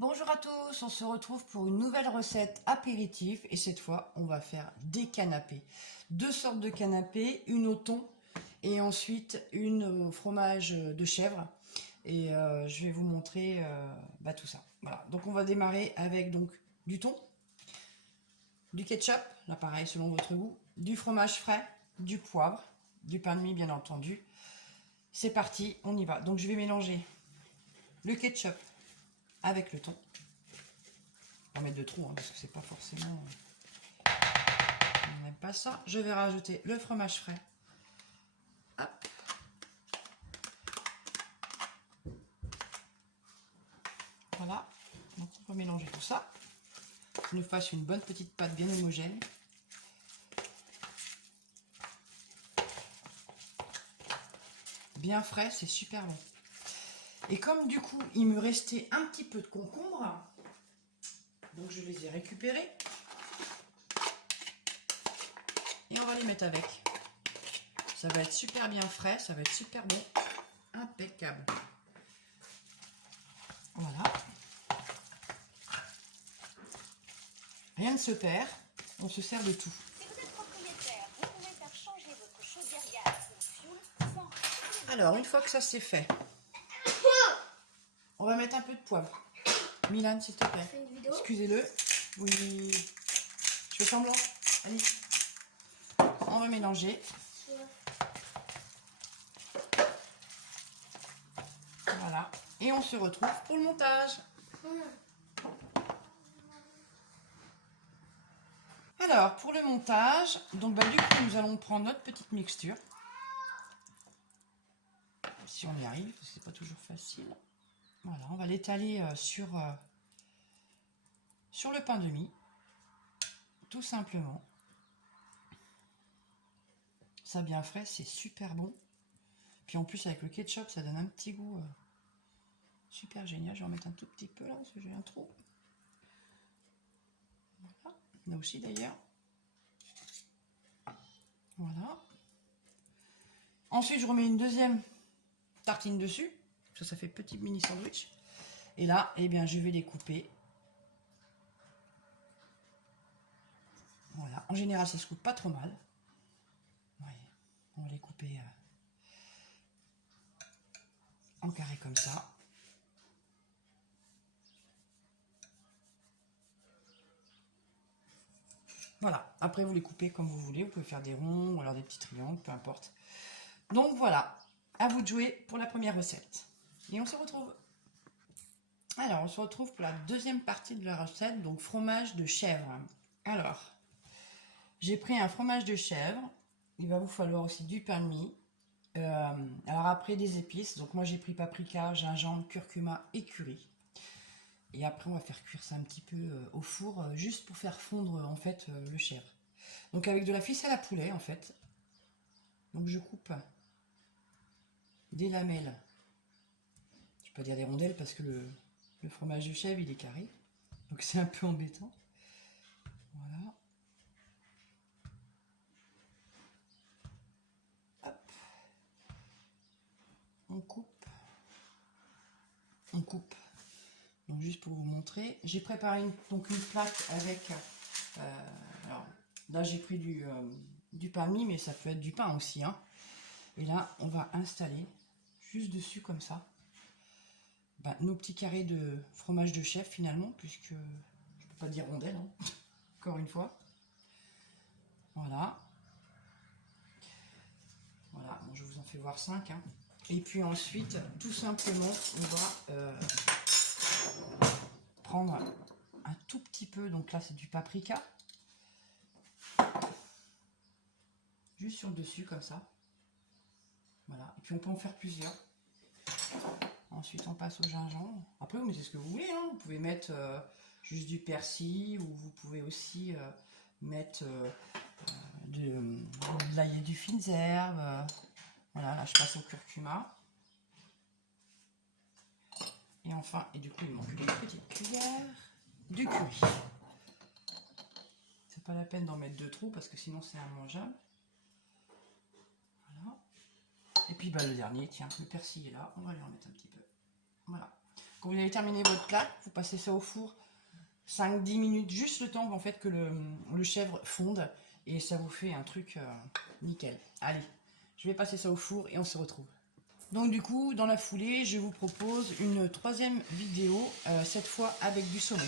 Bonjour à tous, on se retrouve pour une nouvelle recette apéritif et cette fois on va faire des canapés. Deux sortes de canapés, une au thon et ensuite une au fromage de chèvre et je vais vous montrer tout ça. Voilà, donc on va démarrer avec donc du thon, du ketchup, là pareil selon votre goût, du fromage frais, du poivre, du pain de mie bien entendu. C'est parti, on y va. Donc je vais mélanger le ketchup avec le thon. On va mettre de trop, hein, parce que c'est pas forcément... On n'aime pas ça. Je vais rajouter le fromage frais. Hop. Voilà. Donc on va mélanger tout ça. Qu'il nous fasse une bonne petite pâte bien homogène. Bien frais, c'est super bon. Et comme du coup, il me restait un petit peu de concombre, donc je les ai récupérés. Et on va les mettre avec. Ça va être super bien frais, ça va être super bon. Impeccable. Voilà. Rien ne se perd, on se sert de tout. Si vous êtes propriétaire, vous pouvez faire changer votre chaudière gaz au fioul sans... Alors, une fois que ça c'est fait, on va mettre un peu de poivre. Milan, s'il te plaît. Excusez-le. Oui. Je fais semblant. Allez. On va mélanger. Voilà. Et on se retrouve pour le montage. Alors, pour le montage, donc du coup, nous allons prendre notre petite mixture. Si on y arrive, parce que c'est pas toujours facile. Voilà, on va l'étaler sur le pain de mie. Tout simplement. Ça bien frais, c'est super bon. Puis en plus, avec le ketchup, ça donne un petit goût super génial. Je vais en mettre un tout petit peu là, parce que j'ai un trou. Voilà, là aussi d'ailleurs. Voilà. Ensuite, je remets une deuxième tartine dessus. Ça fait petit mini sandwich. Et là, eh bien, je vais les couper. Voilà. En général, ça se coupe pas trop mal. Ouais. On va les couper en carré comme ça. Voilà. Après, vous les coupez comme vous voulez. Vous pouvez faire des ronds ou alors des petits triangles, peu importe. Donc voilà. À vous de jouer pour la première recette. Et on se retrouve. Alors, on se retrouve pour la deuxième partie de la recette, donc fromage de chèvre. Alors, j'ai pris un fromage de chèvre. Il va vous falloir aussi du pain de mie. Alors après, des épices. Donc moi, j'ai pris paprika, gingembre, curcuma et curry. Et après, on va faire cuire ça un petit peu au four, juste pour faire fondre en fait le chèvre. Donc avec de la ficelle à poulet en fait. Donc je coupe des lamelles. Je peux pas dire des rondelles parce que le fromage de chèvre il est carré. Donc c'est un peu embêtant. Voilà. Hop. On coupe. On coupe. Donc juste pour vous montrer. J'ai préparé une plaque avec... alors là j'ai pris du pain de mie, mais ça peut être du pain aussi. Hein. Et là on va installer juste dessus comme ça. Nos petits carrés de fromage de chèvre finalement, puisque je ne peux pas dire rondelle, hein, encore une fois. Voilà. Voilà, bon, je vous en fais voir 5. Hein. Et puis ensuite, tout simplement, on va prendre un tout petit peu, donc là c'est du paprika. Juste sur le dessus comme ça. Voilà, et puis on peut en faire plusieurs. Ensuite on passe au gingembre. Après vous mettez ce que vous voulez, hein. Vous pouvez mettre juste du persil ou vous pouvez aussi mettre de l'ail et du fines herbes. Voilà, là je passe au curcuma. Et enfin, et du coup il manque une petite cuillère du curry. C'est pas la peine d'en mettre de trop parce que sinon c'est immangeable. Voilà. Et puis le dernier, tiens, le persil est là, on va lui en mettre un petit peu. Voilà. Quand vous avez terminé votre plat, vous passez ça au four 5-10 minutes, juste le temps en fait que le chèvre fonde et ça vous fait un truc nickel. Allez, je vais passer ça au four et on se retrouve. Donc du coup, dans la foulée, je vous propose une troisième vidéo, cette fois avec du saumon.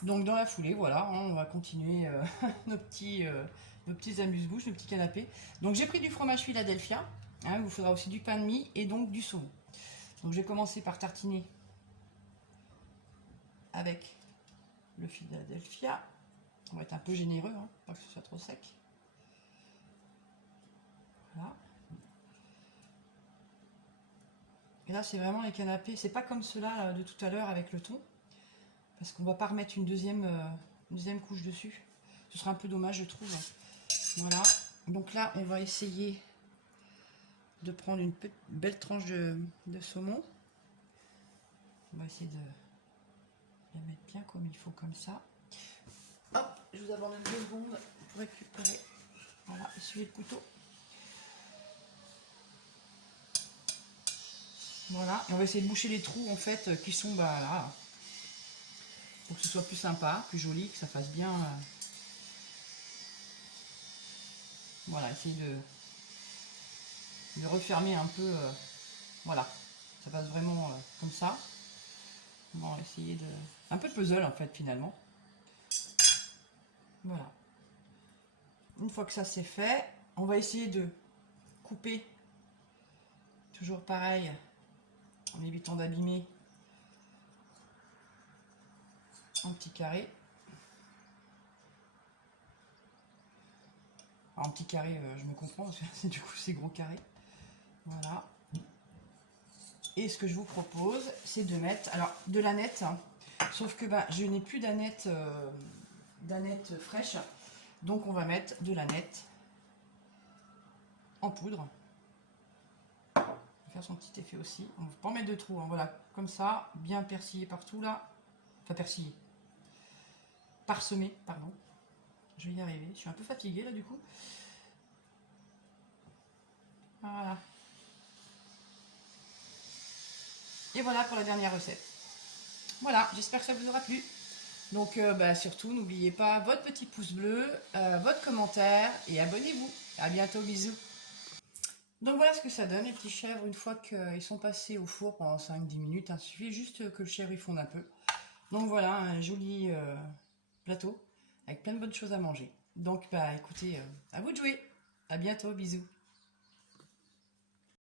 Donc dans la foulée, voilà, hein, on va continuer nos petits amuse-bouches, nos petits canapés. Donc j'ai pris du fromage Philadelphia, hein, il vous faudra aussi du pain de mie et donc du saumon. Donc je vais commencer par tartiner avec le Philadelphia. On va être un peu généreux, hein, pas que ce soit trop sec. Voilà. Et là, c'est vraiment les canapés. C'est pas comme ceux-là de tout à l'heure avec le thon. Parce qu'on va pas remettre une deuxième couche dessus. Ce serait un peu dommage, je trouve. Voilà. Donc là, on va essayer de prendre une belle tranche de saumon. On va essayer de la mettre bien comme il faut, comme ça. Hop, je vous abandonne 2 secondes pour récupérer. Voilà, essuyez le couteau. Voilà, et on va essayer de boucher les trous en fait qui sont là. Pour que ce soit plus sympa, plus joli, que ça fasse bien. Voilà, essayer de refermer un peu. Voilà, ça passe vraiment comme ça. On va essayer de. Un peu de puzzle en fait finalement. Voilà. Une fois que ça c'est fait, on va essayer de couper. Toujours pareil, en évitant d'abîmer. En petits carrés. Alors, en petits carrés, je me comprends, parce que du coup c'est gros carré. Voilà. Et ce que je vous propose, c'est de mettre alors de l'aneth, hein, sauf que je n'ai plus d'aneth fraîche, donc on va mettre de l'aneth en poudre. On va faire son petit effet aussi. On ne va pas en mettre de trop, hein, voilà, comme ça, bien persillé partout là. Enfin persillé. Parsemé, pardon. Je vais y arriver. Je suis un peu fatiguée là du coup. Voilà. Et voilà pour la dernière recette. Voilà, j'espère que ça vous aura plu. Donc surtout, n'oubliez pas votre petit pouce bleu, votre commentaire et abonnez-vous. À bientôt, bisous. Donc voilà ce que ça donne les petits chèvres une fois qu'ils sont passés au four pendant 5-10 minutes. Il suffit juste que le chèvre il fonde un peu. Donc voilà, un joli plateau avec plein de bonnes choses à manger. Donc écoutez, à vous de jouer. À bientôt, bisous.